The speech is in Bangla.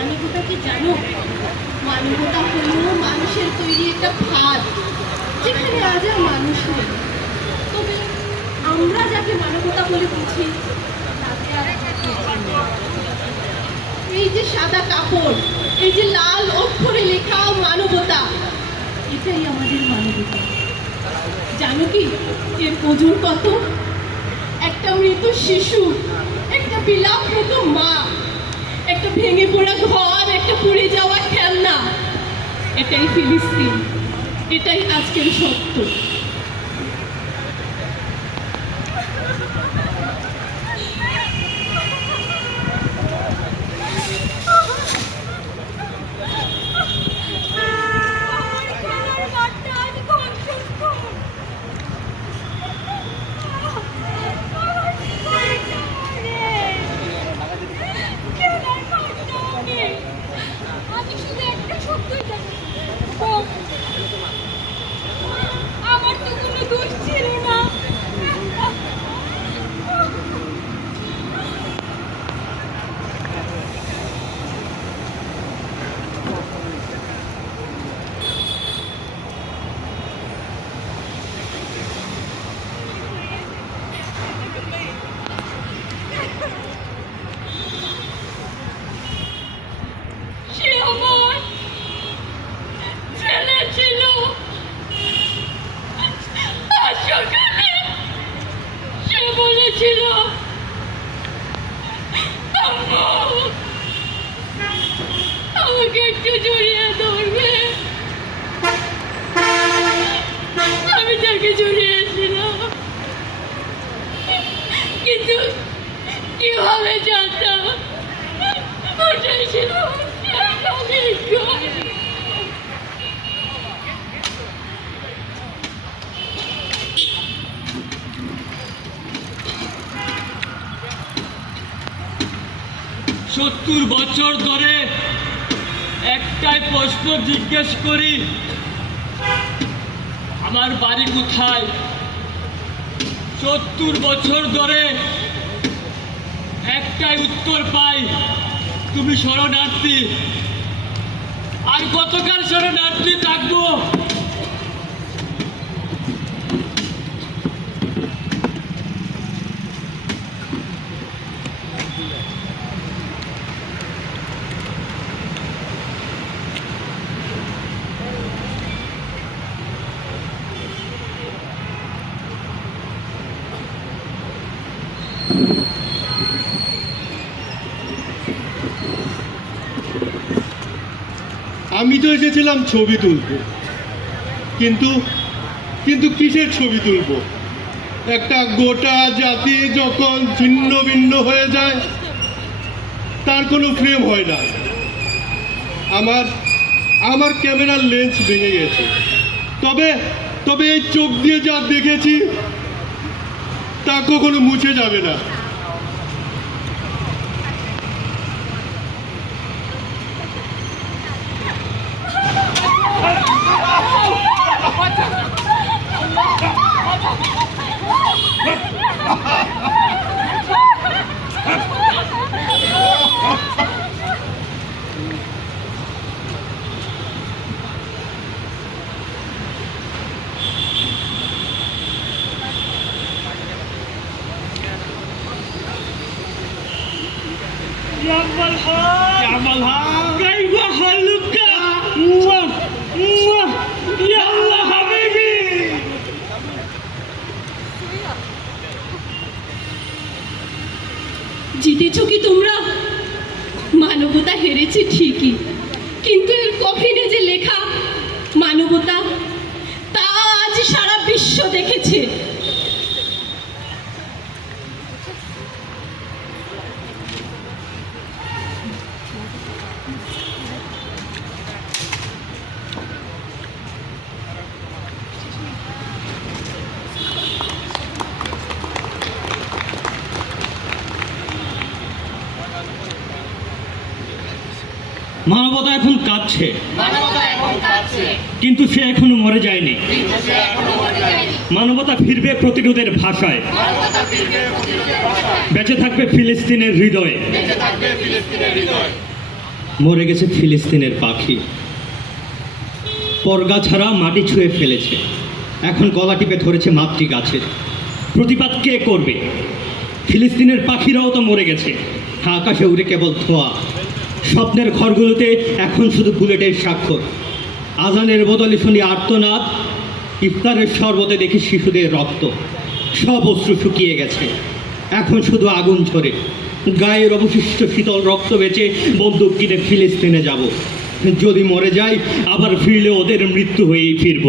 মানবতা কি জানো? মানবতা হলো মানুষের তৈরি একটা ফাঁদ, যেখানে আজ আর মানুষ নেই। তবে আমরা যাকে মানবতা বলে বুঝি তাতে আর এই যে সাদা কাপড়, এই যে লাল অক্ষরে লেখা মানবতা, এটাই আমাদের মানবতা। জানো কি এর ওজন কত? একটা মৃত শিশু, একটা বিলাপরত মা, একটা ভেঙে পড়া ঘর, একটা পুড়ে যাওয়া খেলনা। এটাই ফিলিস্তিন, এটাই আজকের সত্য। আমার তো কোনো দোষ ছিল না। সে আমার ছেলে ছিল। আজ সকালে সে বলেছিল, আম্মু, আমাকে একটু জড়িয়ে ধরবে। আমি তাকে জড়িয়েছিলাম, কিন্তু কিভাবে জানতাম ওটাই ছিল সত্তর বছর ধরে একটাই প্রশ্ন জিজ্ঞেস করি, আমার বাড়ি কোথায়? 70 বছর ধরে একটাই উত্তর পাই, তুমি শরণার্থী। আর কতকাল শরণার্থী থাকবো? আমি তো এসেছিলাম ছবি তুলতে, কিন্তু কিন্তু কিসের ছবি তুলবো? একটা গোটা জাতি যখন ছিন্ন ভিন্ন হয়ে যায়, তার কোনো ফ্রেম হয় না। আমার আমার ক্যামেরার লেন্স ভেঙে গেছে, তবে তবে এই চোখ দিয়ে যা দেখেছি তা কখনো মুছে যাবে না। يا ملها كيف حالك؟ يلا حبيبي. জিতেছো কি তোমরা? মানবতা হেরেছে ঠিকই, কিন্তু এর কফিনে যে লেখা মানবতা, তা আজ সারা বিশ্ব দেখেছে। মানবতা এখন কাঁদছে, কিন্তু সে এখনো মরে যায়নি। মানবতা ফিরবে প্রতিরোধের ভাষায়, বেঁচে থাকবে ফিলিস্তিনের হৃদয়ে। মরে গেছে ফিলিস্তিনের পাখি, পরগা ছাড়া মাটি ছুঁয়ে ফেলেছে, এখন গলা টিপে ধরেছে মাতৃগাছের। প্রতিবাদ কে করবে? ফিলিস্তিনের পাখিরাও তো মরে গেছে, আকাশে উড়ে কেবল ধোঁয়া। স্বপ্নের ঘরগুলোতে এখন শুধু বুলেটের স্বাক্ষর। আজানের বদলে শুনি আর্তনাদ, ইফতারের শরবতে দেখি শিশুদের রক্ত। সব অশ্রু শুকিয়ে গেছে, এখন শুধু আগুন ঝরে। গায়ের অবশিষ্ট শীতল রক্ত বেঁচে বন্দুক কিনে ফিলিস্তিনে যাব। যদি মরে যাই, আবার ফিরলে ওদের মৃত্যু হয়েই ফিরব।